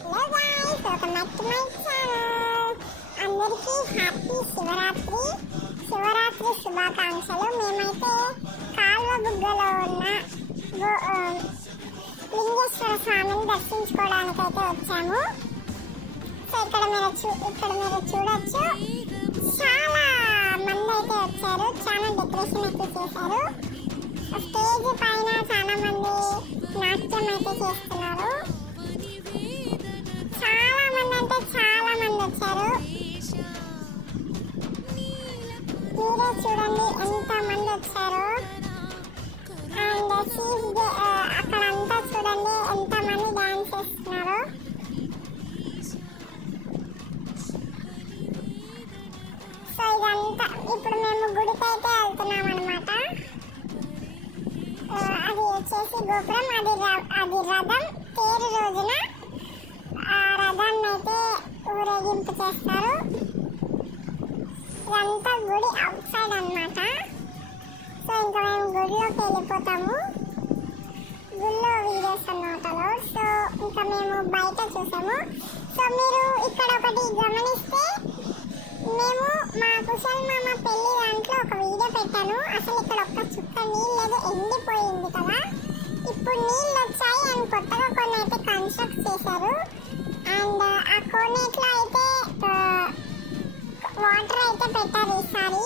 Hello guys, welcome back to my channel. అందరికీ happy Shivaratri శుభాకాంక్షలు. మేమైతే కాల్వ బుగ్గలో ఉన్న లింగేశ్వర స్వామిని దర్శించుకోవడానికి అయితే వచ్చాము. సో ఇక్కడ మీరు చూడొచ్చు, చాలా మంది అయితే వచ్చారు. చాలా డెకరేషన్ అయితే చేశారు. స్టేజ్ పైన చాలా మంది నాట్యం అయితే చేస్తున్నారు. చాలా మంది అంటే చాలా మంది వచ్చారు. మీరే చూడండి ఎంత మంది వచ్చారో. అండ్ అక్కడంతా చూడండి ఎంత మంది డాన్స్ చేస్తున్నారు. సో ఇదంతా ఇప్పుడు మేము గుడికి అయితే వెళ్తున్నాం అనమాట. అది వచ్చేసి గోపురం, అది రథం. తేరు రోజున ఆ రథాన్ని అయితే ఊరేగింపు చేస్తారు. ఇదంతా గుడి అవుట్ సైడ్ అనమాట. సో ఇంకా మేము గుడిలోకి వెళ్ళిపోతాము. గుడిలో వీడియోస్ అన్నమాట. సో ఇంకా మేము బయట చూసాము. సో మీరు ఇక్కడ ఒకటి గమనిస్తే, మేము మా కుశల్ మామ పెళ్లి దాంట్లో ఒక వీడియో పెట్టాను. అసలు ఇక్కడ ఒక్క చుక్క నీళ్ళు లేదు, ఎండిపోయింది కదా. ఇప్పుడు నీళ్ళు వచ్చాయి అండ్ కొత్తగా కొన్ని అయితే కన్స్ట్రక్ట్ చేశారు. అండ్ ఆ కోనేట్లో అయితే వాటర్ అయితే పెట్టారు ఈసారి.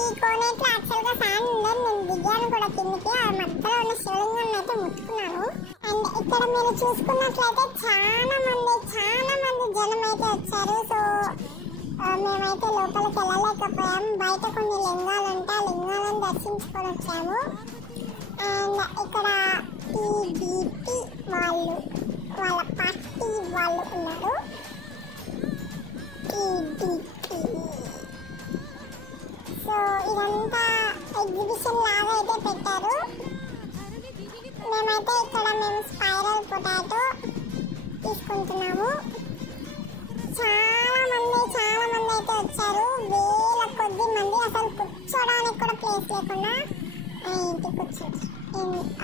ఈ కోనేట్లో యాక్చువల్గా ఫ్యాన్ ఉండేది, నేను దిగాను కూడా కిందికి. ఆ మధ్యలో ఉన్న శివలింగాన్ని అయితే ముట్టుకున్నాను. అండ్ ఇక్కడ మీరు చూసుకున్నట్లయితే చాలా మంది జనం అయితే వచ్చారు. సో మేమైతే లోపలికి వెళ్ళలేకపోయాము. బయట కొన్ని లింగాలు ఉంటే ఆ లింగాలను దర్శించుకొని వచ్చాము. అండ్ ఇక్కడ టీడీపీ వాళ్ళ పార్టీ వాళ్ళు ఉన్నారు. టీడీపీ. సో ఇదంతా ఎగ్జిబిషన్ లాగా అయితే పెట్టారు. మేమైతే ఇక్కడ స్పైరల్ పొటాటో తీసుకుంటున్నాము. చాలా మంది అయితే వచ్చారు. వేల కొద్ది మంది. అసలు కూర్చోడానికి కూడా ప్లేస్ లేకుండా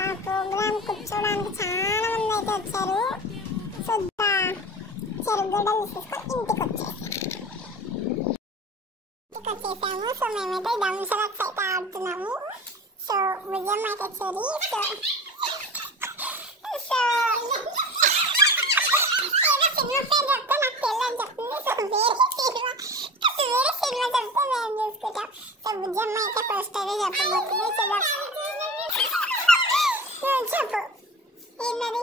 ఆ ప్రోగ్రామ్ కూర్చోడానికి చాలా మంది అయితే వచ్చారు. సో చెరుగడ్డలు తీసుకొని ఇంటికి వచ్చేసాము. సో మేమైతే డంసలక్స్ అయితే ఆడుతున్నాము. సో భుజం అయితే చెరి. సో సినిమా పేరు చెప్తే నాకు తెలియని చెప్తుంది. సో వేరే సినిమా చెప్తే మేము చూసుకుంటాం. సో భుజమ్మ అయితే ఫస్ట్ అయితే చెప్పబోతుంది. చెప్పు ఏంటది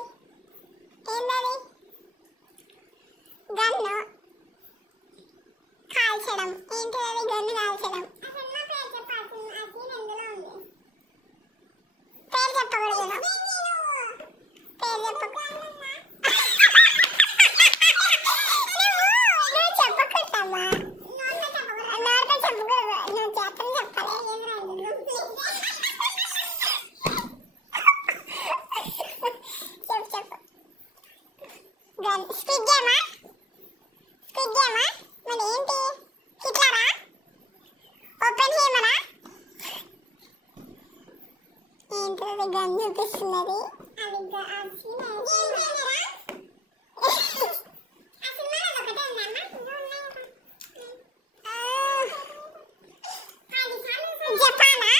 గన్ను కాల్చడం. ఏంటిది గన్ను కాల్చడం? పేరు చెప్పకూడదు. పేరు చెప్పకూడదమ్మా. నోరుతో చెప్పకూడదు, నువ్వు చేతను చెప్పాలి. చెప్పు. స్క్విడ్ గేమా? మరి ఏంటి? హిట్లరా? ఓపెన్ హేమరా? ఏంటది గన్ చూపిస్తున్నది? జపానా?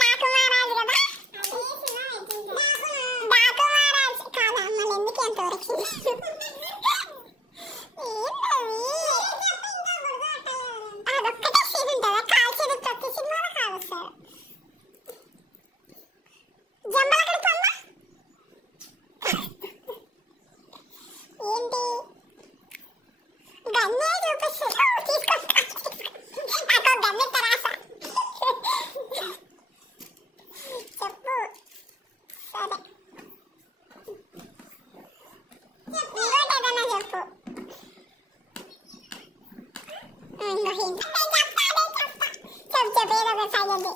నాకు మహారాజు కదా. డాకు మహారాజు కాదా? మళ్ళీ ఎందుకు ఎంతవరకు? అదొక్కటే సీన్ ఉంటుందా? కాల్చేది ప్రతి సినిమాలో కాలుస్తారు. జంబలకడి పొమ్మ ఏంటి? గన్నే చూపిస్తున్నావు. తీసుకొస్తా. నాకు గన్ను తరాస. చెప్పు. సరే ఇంకోటి ఏదైనా చెప్పు. చెప్పు ఏదో ఒక సైలెంట్.